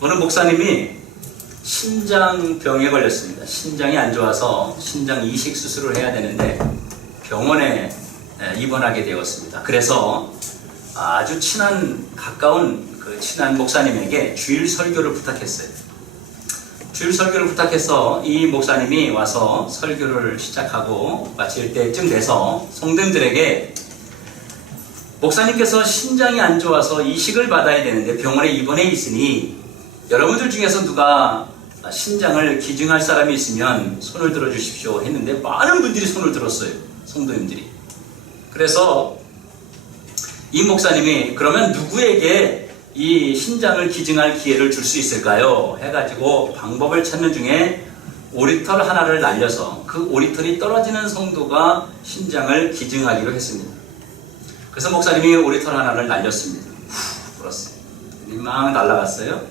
어느 목사님이 신장병에 걸렸습니다. 신장이 안 좋아서 신장 이식 수술을 해야 되는데 병원에 입원하게 되었습니다. 그래서 아주 가까운 친한 목사님에게 주일 설교를 부탁했어요. 주일 설교를 부탁해서 이 목사님이 와서 설교를 시작하고 마칠 때쯤 돼서 성도님들에게 목사님께서 신장이 안 좋아서 이식을 받아야 되는데 병원에 입원해 있으니 여러분들 중에서 누가 신장을 기증할 사람이 있으면 손을 들어 주십시오 했는데 많은 분들이 손을 들었어요. 성도님들이. 그래서 이 목사님이 그러면 누구에게 이 신장을 기증할 기회를 줄 수 있을까요? 해가지고 방법을 찾는 중에 오리털 하나를 날려서 그 오리털이 떨어지는 성도가 신장을 기증하기로 했습니다. 그래서 목사님이 오리털 하나를 날렸습니다. 불었어요. 막 날아갔어요.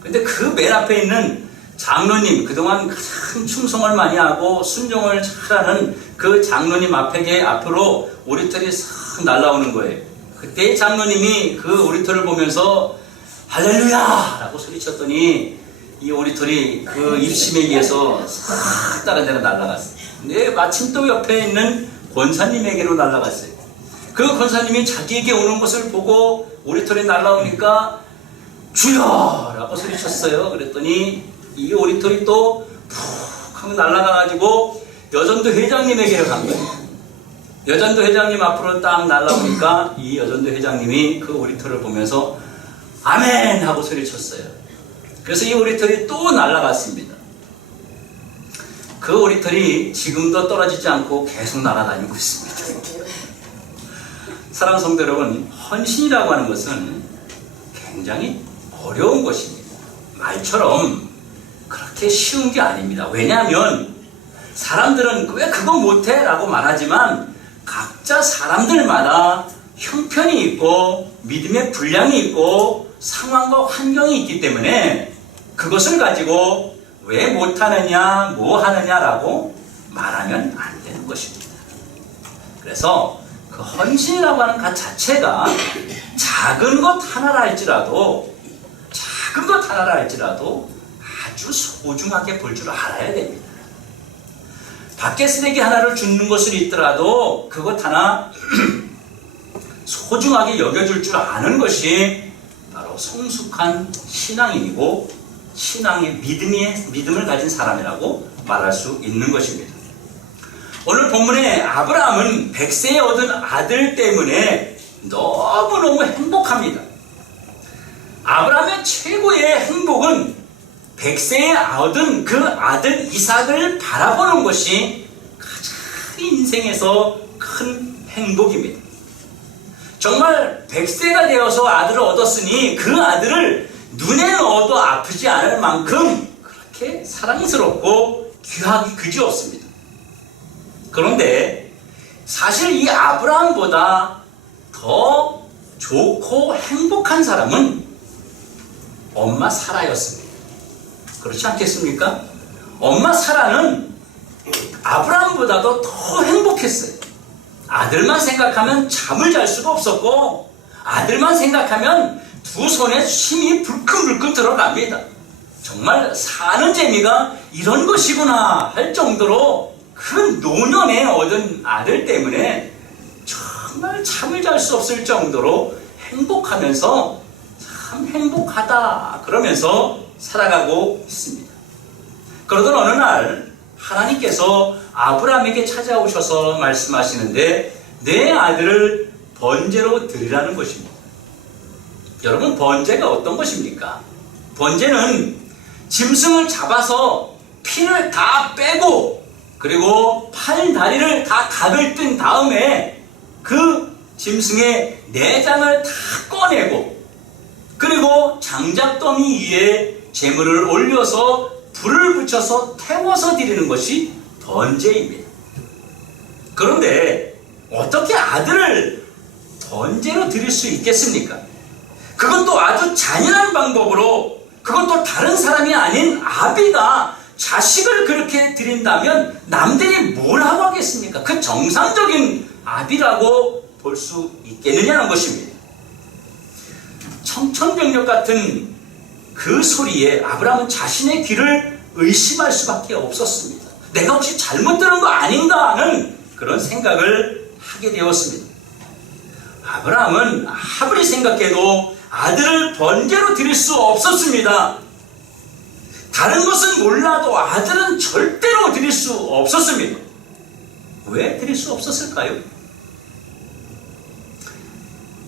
근데 그 맨 앞에 있는 장로님, 그동안 가장 충성을 많이 하고 순종을 잘하는 그 장로님 앞으로 오리털이 싹 날아오는 거예요. 그때 장로님이 그 오리털을 보면서 할렐루야! 라고 소리쳤더니 이 오리털이 그 입심에 의해서 싹 다른 데로 날아갔어요. 근데 마침 또 옆에 있는 권사님에게로 날아갔어요. 그 권사님이 자기에게 오는 것을 보고 오리털이 날아오니까 주여! 라고 소리쳤어요. 그랬더니 이 오리털이 또 푹 하고 날아가가지고 여전도 회장님에게로 간 거예요. 여전도 회장님 앞으로 딱 날아오니까 이 여전도 회장님이 그 오리털을 보면서 아멘! 하고 소리쳤어요. 그래서 이 오리털이 또 날아갔습니다. 그 오리털이 지금도 떨어지지 않고 계속 날아다니고 있습니다. 사랑하는 성도 여러분, 헌신이라고 하는 것은 굉장히 어려운 것입니다. 말처럼 그렇게 쉬운 게 아닙니다. 왜냐하면 사람들은 왜 그거 못해? 라고 말하지만 각자 사람들마다 형편이 있고 믿음의 분량이 있고 상황과 환경이 있기 때문에 그것을 가지고 왜 못하느냐, 뭐 하느냐라고 말하면 안 되는 것입니다. 그래서 그 헌신이라고 하는 것 자체가 작은 것 하나라 할지라도 아주 소중하게 볼 줄 알아야 됩니다. 밖에 쓰레기 하나를 줍는 것을 있더라도 그것 하나 소중하게 여겨줄 줄 아는 것이 바로 성숙한 신앙인이고 신앙의 믿음을 가진 사람이라고 말할 수 있는 것입니다. 오늘 본문에 아브라함은 100세에 얻은 아들 때문에 너무너무 행복합니다. 아브라함의 최고의 행복은 100세에 얻은 그 아들 이삭을 바라보는 것이 가장 인생에서 큰 행복입니다. 정말 100세가 되어서 아들을 얻었으니 그 아들을 눈에 넣어도 아프지 않을 만큼 그렇게 사랑스럽고 귀하기 그지없습니다. 그런데 사실 이 아브라함보다 더 좋고 행복한 사람은 엄마 사라였습니다. 그렇지 않겠습니까? 엄마 사라는 아브라함보다도 더 행복했어요. 아들만 생각하면 잠을 잘 수가 없었고 아들만 생각하면 두 손에 힘이 불끈불끈 들어갑니다. 정말 사는 재미가 이런 것이구나 할 정도로 그 노년에 얻은 아들 때문에 정말 잠을 잘 수 없을 정도로 행복하면서 참 행복하다 그러면서 살아가고 있습니다. 그러던 어느 날 하나님께서 아브라함에게 찾아오셔서 말씀하시는데 내 아들을 번제로 드리라는 것입니다. 여러분, 번제가 어떤 것입니까? 번제는 짐승을 잡아서 피를 다 빼고 그리고 팔, 다리를 다 각을 뜬 다음에 그 짐승의 내장을 다 꺼내고 그리고 장작더미 위에 제물을 올려서 불을 붙여서 태워서 드리는 것이 번제입니다. 그런데 어떻게 아들을 번제로 드릴 수 있겠습니까? 그것도 아주 잔인한 방법으로, 그것도 다른 사람이 아닌 아비가 자식을 그렇게 드린다면 남들이 뭐라고 하겠습니까? 그 정상적인 아비라고 볼 수 있겠느냐는 것입니다. 청천벽력 같은 그 소리에 아브라함은 자신의 귀를 의심할 수밖에 없었습니다. 내가 혹시 잘못 들은 거 아닌가 하는 그런 생각을 하게 되었습니다. 아브라함은 아무리 생각해도 아들을 번제로 드릴 수 없었습니다. 다른 것은 몰라도 아들은 절대로 드릴 수 없었습니다. 왜 드릴 수 없었을까요?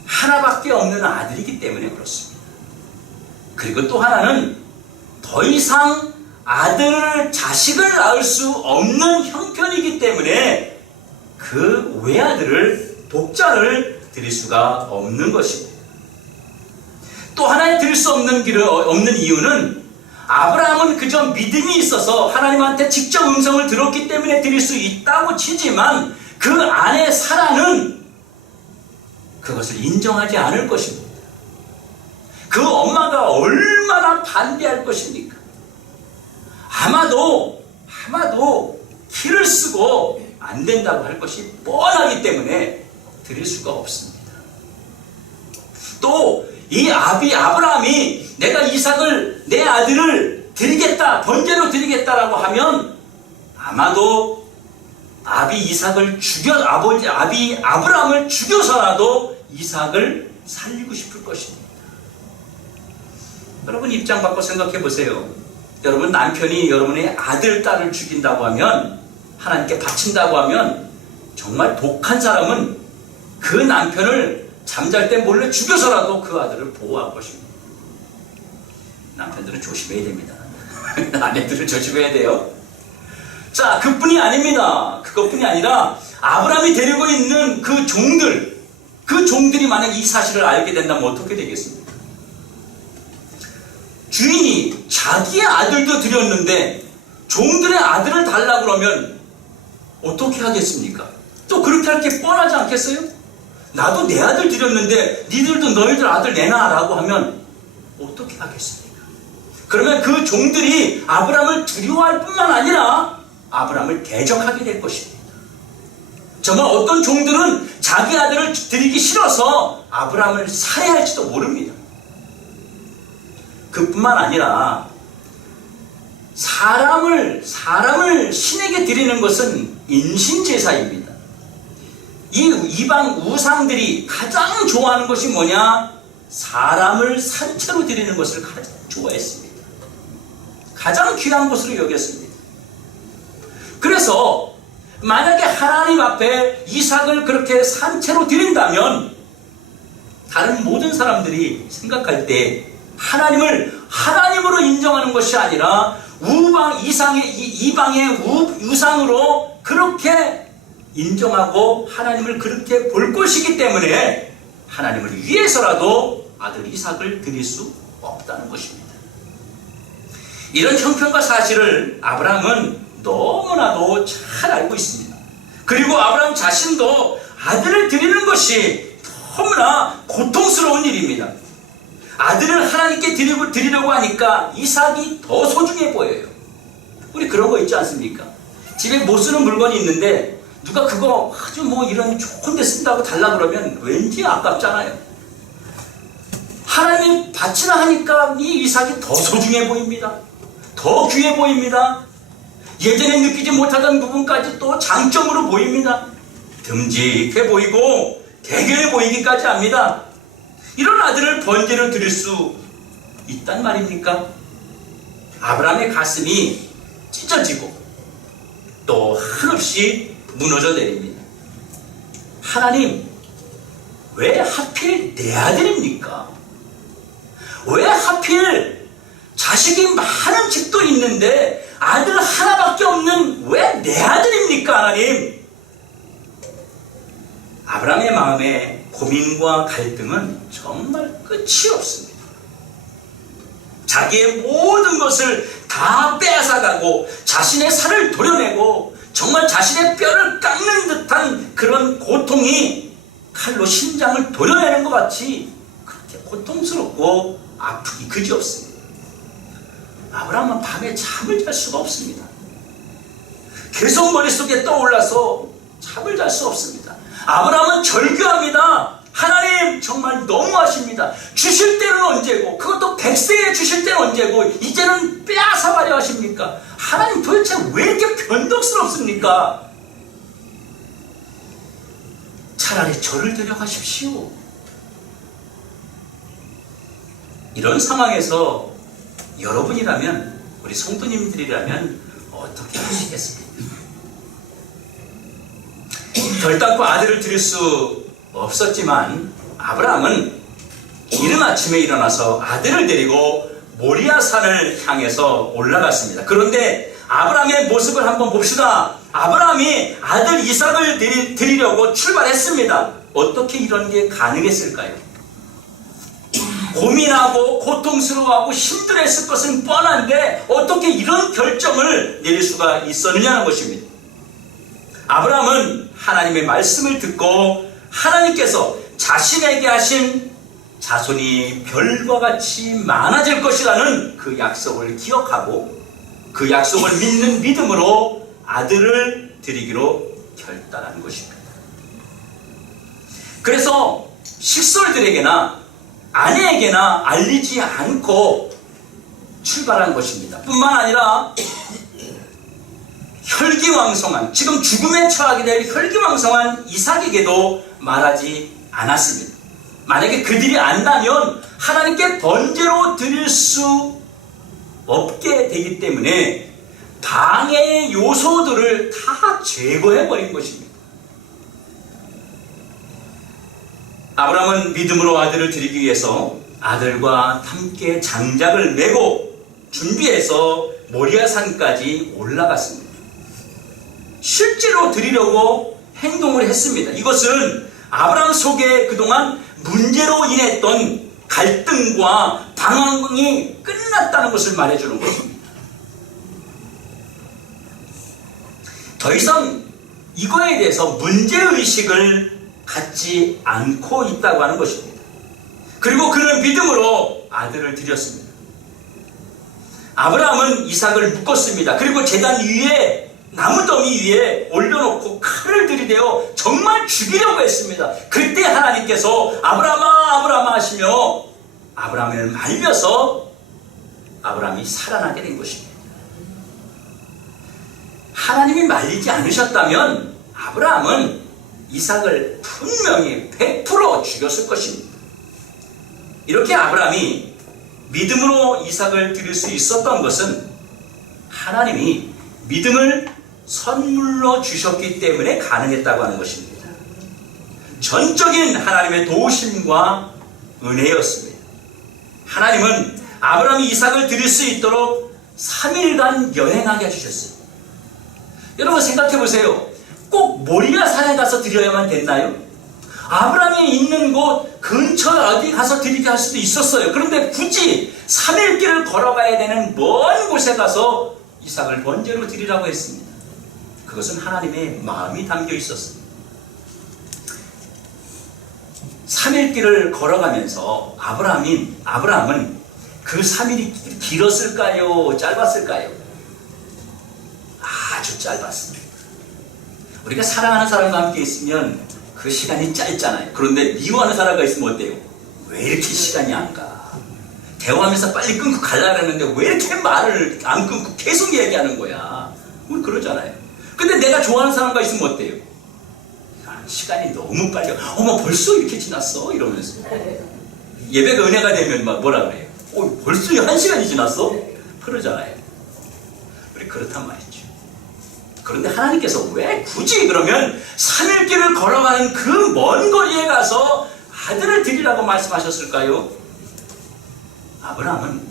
하나밖에 없는 아들이기 때문에 그렇습니다. 그리고 또 하나는 더 이상 자식을 낳을 수 없는 형편이기 때문에 그 외아들을 독자를 드릴 수가 없는 것입니다. 또 하나의 드릴 수 없는 이유는 아브라함은 그저 믿음이 있어서 하나님한테 직접 음성을 들었기 때문에 드릴 수 있다고 치지만 그 아내 사라는 그것을 인정하지 않을 것입니다. 그 엄마가 얼마나 반대할 것입니까? 아마도 키를 쓰고 안 된다고 할 것이 뻔하기 때문에 드릴 수가 없습니다. 또 이 아브라함이 내가 이삭을 내 아들을 드리겠다, 번제로 드리겠다라고 하면 아마도 아비 아브라함을 죽여서라도 이삭을 살리고 싶을 것입니다. 여러분 입장 바꿔 생각해 보세요. 여러분 남편이 여러분의 아들, 딸을 죽인다고 하면, 하나님께 바친다고 하면 정말 독한 사람은 그 남편을 잠잘 때 몰래 죽여서라도 그 아들을 보호할 것입니다. 남편들은 조심해야 됩니다. 아내들은 조심해야 돼요. 자, 그뿐이 아닙니다. 그것뿐이 아니라 아브라함이 데리고 있는 그 종들이 만약 이 사실을 알게 된다면 어떻게 되겠습니까? 주인이 자기의 아들도 드렸는데 종들의 아들을 달라고 그러면 어떻게 하겠습니까? 또 그렇게 할 게 뻔하지 않겠어요? 나도 내 아들 드렸는데 니들도 너희들 아들 내놔라고 하면 어떻게 하겠습니까? 그러면 그 종들이 아브라함을 두려워할 뿐만 아니라 아브라함을 대적하게 될 것입니다. 정말 어떤 종들은 자기 아들을 드리기 싫어서 아브라함을 살해할지도 모릅니다. 그뿐만 아니라 사람을 신에게 드리는 것은 인신제사입니다. 이 이방 우상들이 가장 좋아하는 것이 뭐냐? 사람을 산채로 드리는 것을 가장 좋아했습니다. 가장 귀한 것으로 여겼습니다. 그래서 만약에 하나님 앞에 이삭을 그렇게 산채로 드린다면 다른 모든 사람들이 생각할 때 하나님을 하나님으로 인정하는 것이 아니라 이방의 우상으로 그렇게 인정하고 하나님을 그렇게 볼 것이기 때문에 하나님을 위해서라도 아들 이삭을 드릴 수 없다는 것입니다. 이런 형편과 사실을 아브라함은 너무나도 잘 알고 있습니다. 그리고 아브라함 자신도 아들을 드리는 것이 너무나 고통스러운 일입니다. 아들을 하나님께 드리려고 하니까 이삭이 더 소중해 보여요. 우리 그런 거 있지 않습니까? 집에 못 쓰는 물건이 있는데 누가 그거 아주 이런 좋은 데 쓴다고 달라 그러면 왠지 아깝잖아요. 하나님이 바치라 하니까 이 이삭이 더 소중해 보입니다. 더 귀해 보입니다. 예전에 느끼지 못하던 부분까지 또 장점으로 보입니다. 듬직해 보이고 대견해 보이기까지 합니다. 이런 아들을 번제로 드릴 수 있단 말입니까? 아브라함의 가슴이 찢어지고 또 한없이 무너져 내립니다. 하나님, 왜 하필 내 아들입니까? 왜 하필 자식이 많은 집도 있는데 아들 하나밖에 없는 왜 내 아들입니까, 하나님? 아브라함의 마음에 고민과 갈등은 정말 끝이 없습니다. 자기의 모든 것을 다 빼앗아가고 자신의 살을 도려내고 정말 자신의 뼈를 깎는 듯한 그런 고통이 칼로 심장을 도려내는 것 같이 그렇게 고통스럽고 아프기 그지없습니다. 아브라함은 밤에 잠을 잘 수가 없습니다. 계속 머릿속에 떠올라서 잠을 잘 수 없습니다. 아브라함은 절규합니다. 하나님 정말 너무하십니다. 주실 때는 언제고, 그것도 100세에 주실 때는 언제고, 이제는 빼앗아가려 하십니까? 하나님 도대체 왜 이렇게 변덕스럽습니까? 차라리 저를 데려가십시오. 이런 상황에서 여러분이라면, 우리 성도님들이라면 어떻게 하시겠습니까? 결단코 아들을 드릴 수 없었지만 아브라함은 이른 아침에 일어나서 아들을 데리고 모리아 산을 향해서 올라갔습니다. 그런데 아브라함의 모습을 한번 봅시다. 아브라함이 아들 이삭을 드리려고 출발했습니다. 어떻게 이런 게 가능했을까요? 고민하고 고통스러워하고 힘들었을 것은 뻔한데 어떻게 이런 결정을 내릴 수가 있었느냐는 것입니다. 아브라함은 하나님의 말씀을 듣고 하나님께서 자신에게 하신 자손이 별과 같이 많아질 것이라는 그 약속을 기억하고 그 약속을 믿는 믿음으로 아들을 드리기로 결단한 것입니다. 그래서 식솔들에게나 아내에게나 알리지 않고 출발한 것입니다. 뿐만 아니라 혈기왕성한, 지금 죽음에 처하게 될 혈기왕성한 이삭에게도 말하지 않았습니다. 만약에 그들이 안다면 하나님께 번제로 드릴 수 없게 되기 때문에 방해의 요소들을 다 제거해버린 것입니다. 아브라함은 믿음으로 아들을 드리기 위해서 아들과 함께 장작을 메고 준비해서 모리아산까지 올라갔습니다. 실제로 드리려고 행동을 했습니다. 이것은 아브라함 속에 그동안 문제로 인했던 갈등과 방황이 끝났다는 것을 말해주는 것입니다. 더 이상 이거에 대해서 문제의식을 갖지 않고 있다고 하는 것입니다. 그리고 그는 믿음으로 아들을 드렸습니다. 아브라함은 이삭을 묶었습니다. 그리고 제단 위에 나무더미 위에 올려놓고 칼을 들이대어 정말 죽이려고 했습니다. 그때 하나님께서 아브라함아 아브라함아 하시며 아브라함을 말려서 아브라함이 살아나게 된 것입니다. 하나님이 말리지 않으셨다면 아브라함은 이삭을 분명히 100% 죽였을 것입니다. 이렇게 아브라함이 믿음으로 이삭을 드릴 수 있었던 것은 하나님이 믿음을 선물로 주셨기 때문에 가능했다고 하는 것입니다. 전적인 하나님의 도우심과 은혜였습니다. 하나님은 아브라함이 이삭을 드릴 수 있도록 3일간 여행하게 해주셨어요. 여러분 생각해 보세요. 꼭 모리아 산에 가서 드려야만 됐나요? 아브라함이 있는 곳 근처 어디 가서 드리게 할 수도 있었어요. 그런데 굳이 3일 길을 걸어가야 되는 먼 곳에 가서 이삭을 번제로 드리라고 했습니다. 그것은 하나님의 마음이 담겨 있었습니다. 3일 길을 걸어가면서 아브라함은 그 3일이 길었을까요? 짧았을까요? 아주 짧았습니다. 우리가 사랑하는 사람과 함께 있으면 그 시간이 짧잖아요. 그런데 미워하는 사람과 있으면 어때요? 왜 이렇게 시간이 안 가? 대화하면서 빨리 끊고 가려고 했는데 왜 이렇게 말을 안 끊고 계속 얘기하는 거야? 우리 그러잖아요. 근데 내가 좋아하는 사람과 있으면 어때요? 시간이 너무 빨리, 어머 벌써 이렇게 지났어? 이러면서 예배가 은혜가 되면 막 뭐라 그래요? 벌써 1시간이 지났어? 그러잖아요. 우리 그렇단 말이죠. 그런데 하나님께서 왜 굳이 그러면 3일 길을 걸어가는 그 먼 거리에 가서 아들을 드리라고 말씀하셨을까요? 아브라함은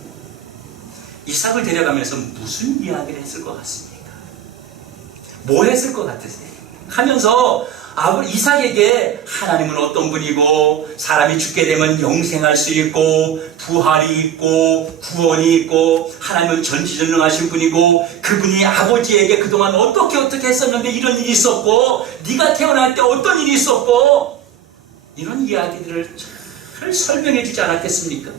이삭을 데려가면서 무슨 이야기를 했을 것 같습니까? 뭐 했을 것 같으세요? 하면서 이삭에게 하나님은 어떤 분이고 사람이 죽게 되면 영생할 수 있고 부활이 있고 구원이 있고 하나님은 전지전능하신 분이고 그분이 아버지에게 그동안 어떻게 했었는데 이런 일이 있었고 네가 태어날 때 어떤 일이 있었고 이런 이야기들을 잘 설명해 주지 않았겠습니까?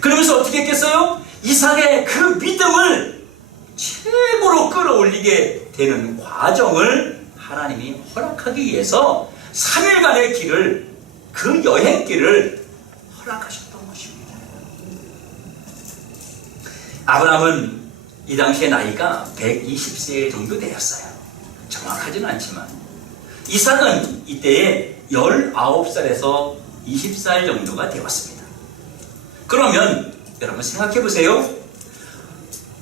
그러면서 어떻게 했겠어요? 이삭의 그 믿음을 최고로 끌어올리게 되는 과정을 하나님이 허락하기 위해서 3일간의 길을 그 여행길을 허락하셨던 것입니다. 아브라함은 이 당시에 나이가 120세 정도 되었어요. 정확하지는 않지만 이삭은 이때에 19살에서 20살 정도가 되었습니다. 그러면 여러분 생각해 보세요.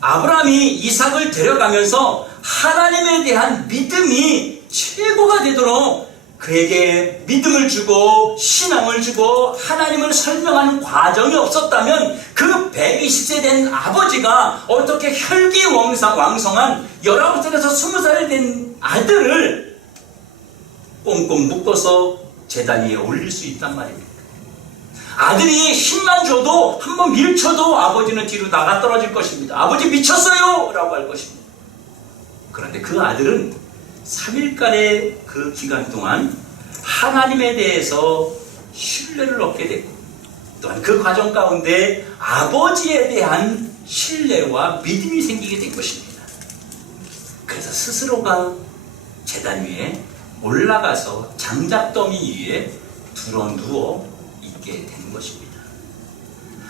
아브라함이 이삭을 데려가면서 하나님에 대한 믿음이 최고가 되도록 그에게 믿음을 주고 신앙을 주고 하나님을 설명하는 과정이 없었다면 그 120세 된 아버지가 어떻게 혈기왕성한 19살에서 20살 된 아들을 꽁꽁 묶어서 제단 위에 올릴 수 있단 말입니다. 아들이 힘만 줘도 한번 밀쳐도 아버지는 뒤로 나가 떨어질 것입니다. 아버지 미쳤어요! 라고 할 것입니다. 그런데 그 아들은 3일간의 그 기간 동안 하나님에 대해서 신뢰를 얻게 되고 또한 그 과정 가운데 아버지에 대한 신뢰와 믿음이 생기게 된 것입니다. 그래서 스스로가 제단 위에 올라가서 장작더미 위에 누워 있게 된 것입니다.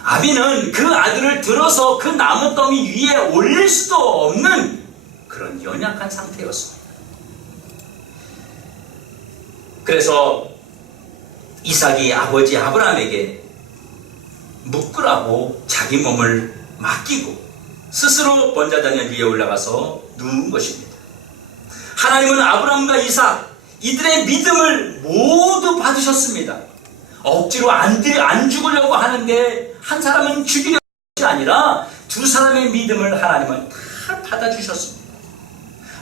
아비는 그 아들을 들어서 그 나무더미 위에 올릴 수도 없는 그런 연약한 상태였습니다. 그래서 이삭이 아버지 아브라함에게 묶으라고 자기 몸을 맡기고 스스로 번자단열 위에 올라가서 누운 것입니다. 하나님은 아브라함과 이삭 이들의 믿음을 모두 받으셨습니다. 억지로 안 죽으려고 하는데 한 사람은 죽이려는 것이 아니라 두 사람의 믿음을 하나님은 다 받아주셨습니다.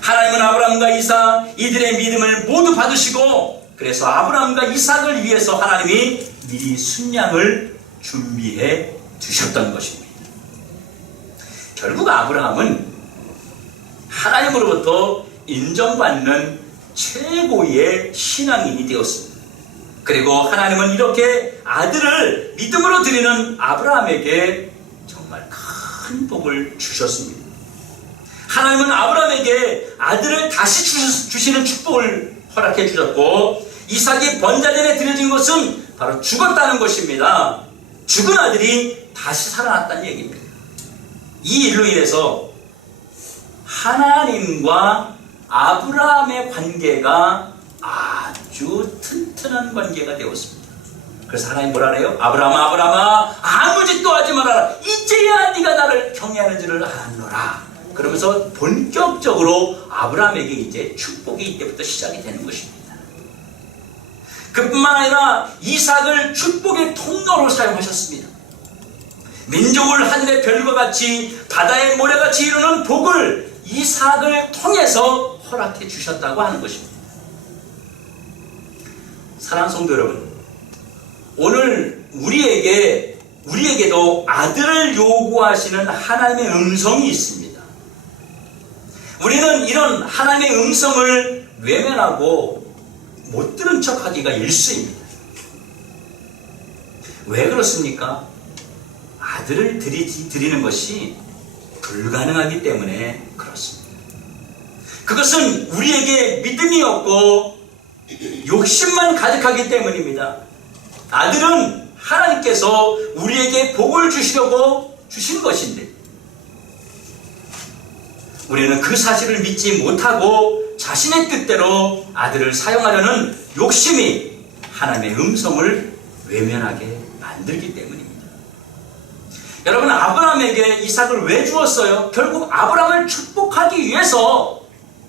하나님은 아브라함과 이삭 이들의 믿음을 모두 받으시고 그래서 아브라함과 이삭을 위해서 하나님이 미리 순양을 준비해 두셨던 것입니다. 결국 아브라함은 하나님으로부터 인정받는 최고의 신앙인이 되었습니다. 그리고 하나님은 이렇게 아들을 믿음으로 드리는 아브라함에게 정말 큰 복을 주셨습니다. 하나님은 아브라함에게 아들을 다시 주시는 축복을 허락해 주셨고 이삭이 번자전에 드려진 것은 바로 죽었다는 것입니다. 죽은 아들이 다시 살아났다는 얘기입니다. 이 일로 인해서 하나님과 아브라함의 관계가 아주 튼튼한 관계가 되었습니다. 그래서 하나님 뭐라 그래요? 아브라함아 아무 짓도 하지 말아라. 이제야 네가 나를 경외하는 줄을 알았노라. 그러면서 본격적으로 아브라함에게 이제 축복이 이때부터 시작이 되는 것입니다. 그뿐만 아니라 이삭을 축복의 통로로 사용하셨습니다. 민족을 하늘의 별과 같이 바다의 모래같이 이루는 복을 이삭을 통해서 허락해 주셨다고 하는 것입니다. 사랑하는 성도 여러분, 오늘 우리에게도 아들을 요구하시는 하나님의 음성이 있습니다. 우리는 이런 하나님의 음성을 외면하고 못 들은 척하기가 일쑤입니다. 왜 그렇습니까? 아들을 드리는 것이 불가능하기 때문에 그렇습니다. 그것은 우리에게 믿음이 없고 욕심만 가득하기 때문입니다. 아들은 하나님께서 우리에게 복을 주시려고 주신 것인데 우리는 그 사실을 믿지 못하고 자신의 뜻대로 아들을 사용하려는 욕심이 하나님의 음성을 외면하게 만들기 때문입니다. 여러분, 아브라함에게 이삭을 왜 주었어요? 결국 아브라함을 축복하기 위해서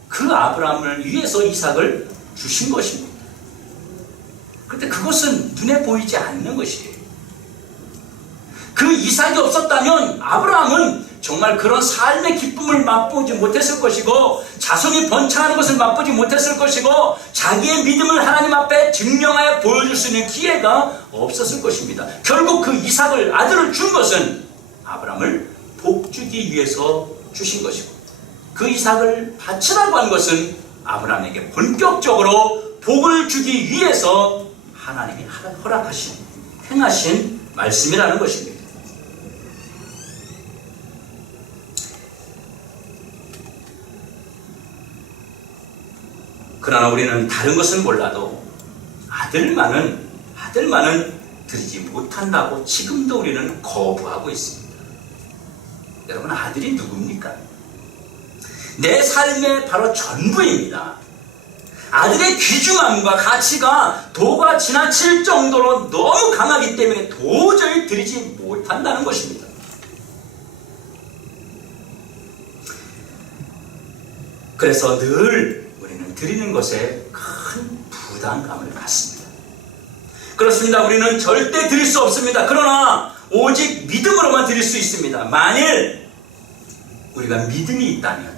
그 아브라함을 위해서 이삭을 주신 것입니다. 그런데 그것은 눈에 보이지 않는 것이에요. 그 이삭이 없었다면 아브라함은 정말 그런 삶의 기쁨을 맛보지 못했을 것이고 자손이 번창하는 것을 맛보지 못했을 것이고 자기의 믿음을 하나님 앞에 증명하여 보여줄 수 있는 기회가 없었을 것입니다. 결국 그 이삭을 아들을 준 것은 아브라함을 복주기 위해서 주신 것이고 그 이삭을 바치라고 한 것은 아브라함에게 본격적으로 복을 주기 위해서 하나님이 허락하신 행하신 말씀이라는 것입니다. 그러나 우리는 다른 것은 몰라도 아들만은 아들만은 드리지 못한다고 지금도 우리는 거부하고 있습니다. 여러분, 아들이 누굽니까? 내 삶의 바로 전부입니다. 아들의 귀중함과 가치가 도가 지나칠 정도로 너무 강하기 때문에 도저히 드리지 못한다는 것입니다. 그래서 늘 우리는 드리는 것에 큰 부담감을 갖습니다. 그렇습니다. 우리는 절대 드릴 수 없습니다. 그러나 오직 믿음으로만 드릴 수 있습니다. 만일 우리가 믿음이 있다면,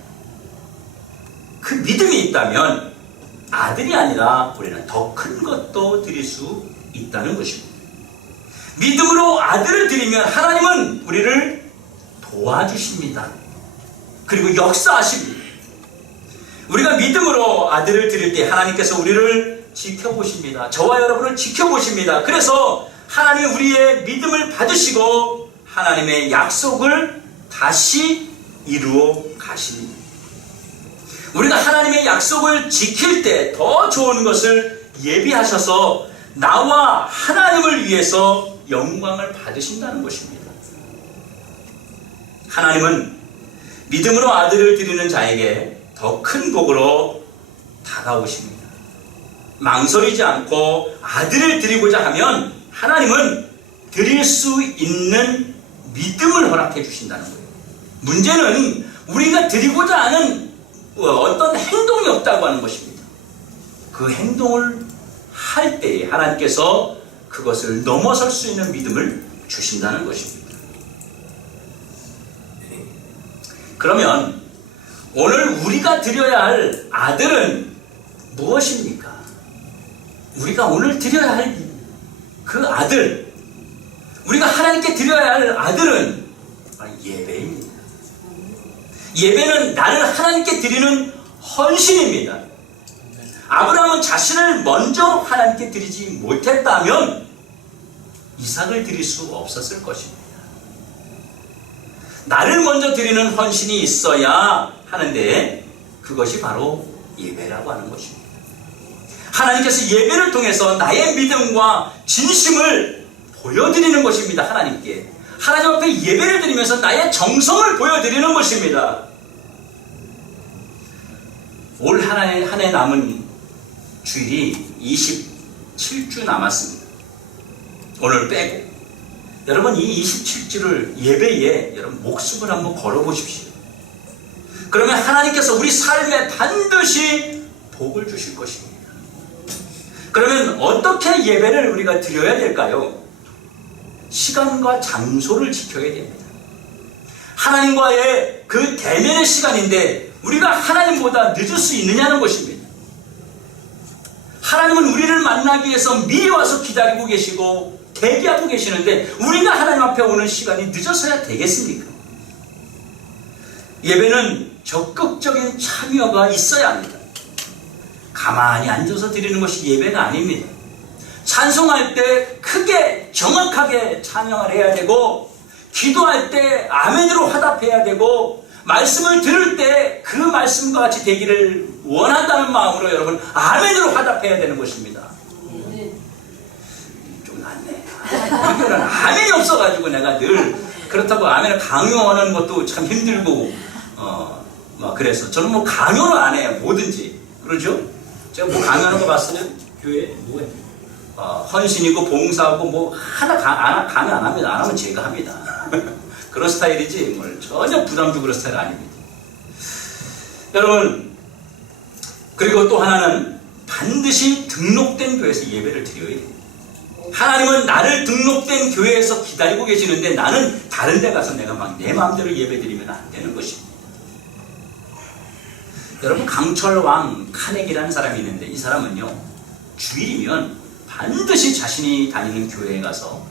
그 믿음이 있다면 아들이 아니라 우리는 더 큰 것도 드릴 수 있다는 것입니다. 믿음으로 아들을 드리면 하나님은 우리를 도와주십니다. 그리고 역사하십니다. 우리가 믿음으로 아들을 드릴 때 하나님께서 우리를 지켜보십니다. 저와 여러분을 지켜보십니다. 그래서 하나님이 우리의 믿음을 받으시고 하나님의 약속을 다시 이루어 가십니다. 우리가 하나님의 약속을 지킬 때 더 좋은 것을 예비하셔서 나와 하나님을 위해서 영광을 받으신다는 것입니다. 하나님은 믿음으로 아들을 드리는 자에게 더 큰 복으로 다가오십니다. 망설이지 않고 아들을 드리고자 하면 하나님은 드릴 수 있는 믿음을 허락해 주신다는 거예요. 문제는 우리가 드리고자 하는 어떤 행동이 없다고 하는 것입니다. 그 행동을 할 때에 하나님께서 그것을 넘어설 수 있는 믿음을 주신다는 것입니다. 그러면 오늘 우리가 드려야 할 아들은 무엇입니까? 우리가 오늘 드려야 할 그 아들, 우리가 하나님께 드려야 할 아들은 예배입니다. 예배는 나를 하나님께 드리는 헌신입니다. 아브라함은 자신을 먼저 하나님께 드리지 못했다면 이삭을 드릴 수 없었을 것입니다. 나를 먼저 드리는 헌신이 있어야 하는데 그것이 바로 예배라고 하는 것입니다. 하나님께서 예배를 통해서 나의 믿음과 진심을 보여드리는 것입니다. 하나님께. 하나님 앞에 예배를 드리면서 나의 정성을 보여드리는 것입니다. 올 한 해 남은 주일이 27주 남았습니다. 오늘 빼고. 여러분, 이 27주를 예배에 여러분 목숨을 한번 걸어보십시오. 그러면 하나님께서 우리 삶에 반드시 복을 주실 것입니다. 그러면 어떻게 예배를 우리가 드려야 될까요? 시간과 장소를 지켜야 됩니다. 하나님과의 그 대면의 시간인데 우리가 하나님보다 늦을 수 있느냐는 것입니다. 하나님은 우리를 만나기 위해서 미리 와서 기다리고 계시고 대기하고 계시는데 우리가 하나님 앞에 오는 시간이 늦어서야 되겠습니까? 예배는 적극적인 참여가 있어야 합니다. 가만히 앉아서 드리는 것이 예배가 아닙니다. 찬송할 때 크게 정확하게 찬양을 해야 되고, 기도할 때 아멘으로 화답해야 되고, 말씀을 들을 때 그 말씀과 같이 되기를 원한다는 마음으로 여러분 아멘으로 화답해야 되는 것입니다. 좀 낫네. 우리 교회는 아멘이 없어가지고 내가 늘 그렇다고 아멘을 강요하는 것도 참 힘들고 그래서 저는 뭐 강요는 안 해요. 뭐든지. 그러죠? 제가 뭐 강요하는 거 봤으면 교회에 뭐해? 헌신이고 봉사하고 뭐 하나 강요 안 합니다. 안 하면 제가 합니다. 그런 스타일이지 뭘 전혀 부담 주고 그런 스타일 아닙니다. 여러분, 그리고 또 하나는 반드시 등록된 교회에서 예배를 드려야 됩니다. 하나님은 나를 등록된 교회에서 기다리고 계시는데 나는 다른 데 가서 내가 막 내 마음대로 예배 드리면 안 되는 것입니다. 여러분, 강철왕 카네기라는 사람이 있는데 이 사람은요, 주일이면 반드시 자신이 다니는 교회에 가서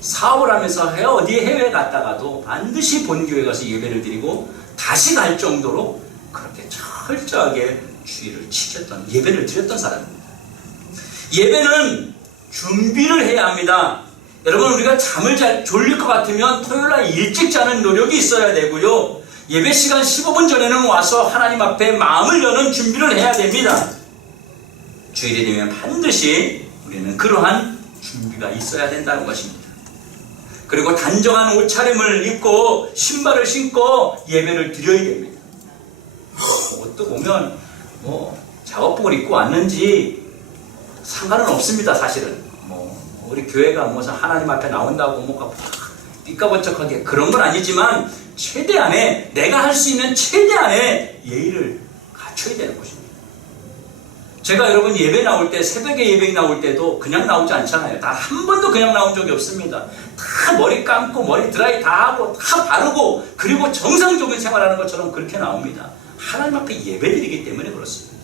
사업을 하면서 어디에 해외에 갔다가도 반드시 본 교회에 가서 예배를 드리고 다시 갈 정도로 그렇게 철저하게 주일을 지켰던, 예배를 드렸던 사람입니다. 예배는 준비를 해야 합니다. 여러분, 우리가 잠을 졸릴 것 같으면 토요일날 일찍 자는 노력이 있어야 되고요. 예배 시간 15분 전에는 와서 하나님 앞에 마음을 여는 준비를 해야 됩니다. 주일이 되면 반드시 우리는 그러한 준비가 있어야 된다는 것입니다. 그리고 단정한 옷차림을 입고 신발을 신고 예배를 드려야 됩니다. 옷도 보면 작업복을 입고 왔는지 상관은 없습니다. 사실은 우리 교회가 하나님 앞에 나온다고 삐까번쩍하게 그런 건 아니지만 최대한의 내가 할 수 있는 최대한의 예의를 갖춰야 되는 것입니다. 제가 여러분 예배 나올 때, 새벽에 예배 나올 때도 그냥 나오지 않잖아요. 다 한 번도 그냥 나온 적이 없습니다. 다 머리 감고 머리 드라이 다 하고 다 바르고 그리고 정상적인 생활하는 것처럼 그렇게 나옵니다. 하나님 앞에 예배드리기 때문에 그렇습니다.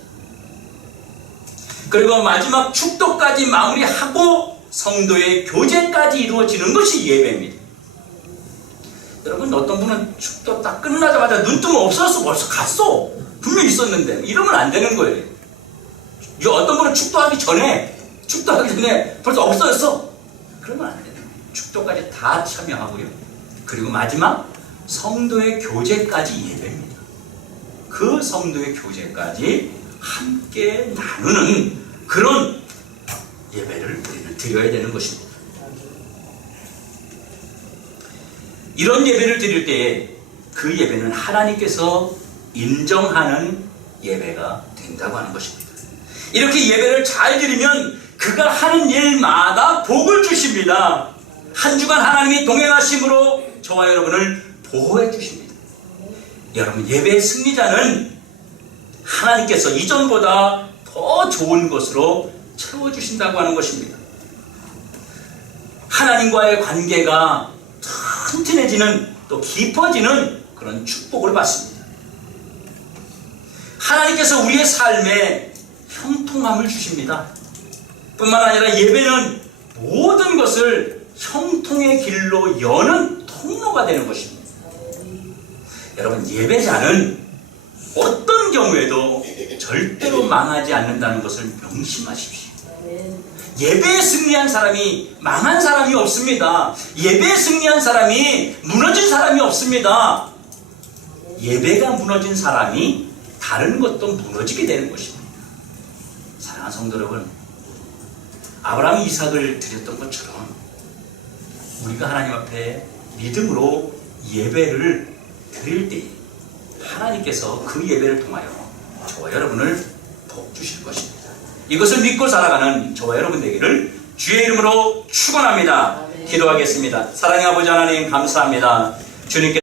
그리고 마지막 축도까지 마무리하고 성도의 교제까지 이루어지는 것이 예배입니다. 여러분 어떤 분은 축도 딱 끝나자마자 눈 뜨면 없어졌어. 벌써 갔어. 분명히 있었는데 이러면 안 되는 거예요. 어떤 분은 축도하기 전에 벌써 없어졌어. 그러면 안 돼요. 축도까지 다 참여하고요. 그리고 마지막 성도의 교제까지 예배입니다. 그 성도의 교제까지 함께 나누는 그런 예배를 우리는 드려야 되는 것입니다. 이런 예배를 드릴 때에 그 예배는 하나님께서 인정하는 예배가 된다고 하는 것입니다. 이렇게 예배를 잘 드리면 그가 하는 일마다 복을 주십니다. 한 주간 하나님이 동행하심으로 저와 여러분을 보호해 주십니다. 여러분 예배의 승리자는 하나님께서 이전보다 더 좋은 것으로 채워주신다고 하는 것입니다. 하나님과의 관계가 튼튼해지는 또 깊어지는 그런 축복을 받습니다. 하나님께서 우리의 삶에 형통함을 주십니다. 뿐만 아니라 예배는 모든 것을 형통의 길로 여는 통로가 되는 것입니다. 여러분 예배자는 어떤 경우에도 절대로 망하지 않는다는 것을 명심하십시오. 예배에 승리한 사람이 망한 사람이 없습니다. 예배에 승리한 사람이 무너진 사람이 없습니다. 예배가 무너진 사람이 다른 것도 무너지게 되는 것입니다. 사랑하는 성도 여러분, 아브라함이 이삭을 드렸던 것처럼 우리가 하나님 앞에 믿음으로 예배를 드릴 때 하나님께서 그 예배를 통하여 저와 여러분을 복 주실 것입니다. 이것을 믿고 살아가는 저와 여러분 되기를 주의 이름으로 축원합니다. 기도하겠습니다. 사랑의 아버지 하나님 감사합니다. 주님께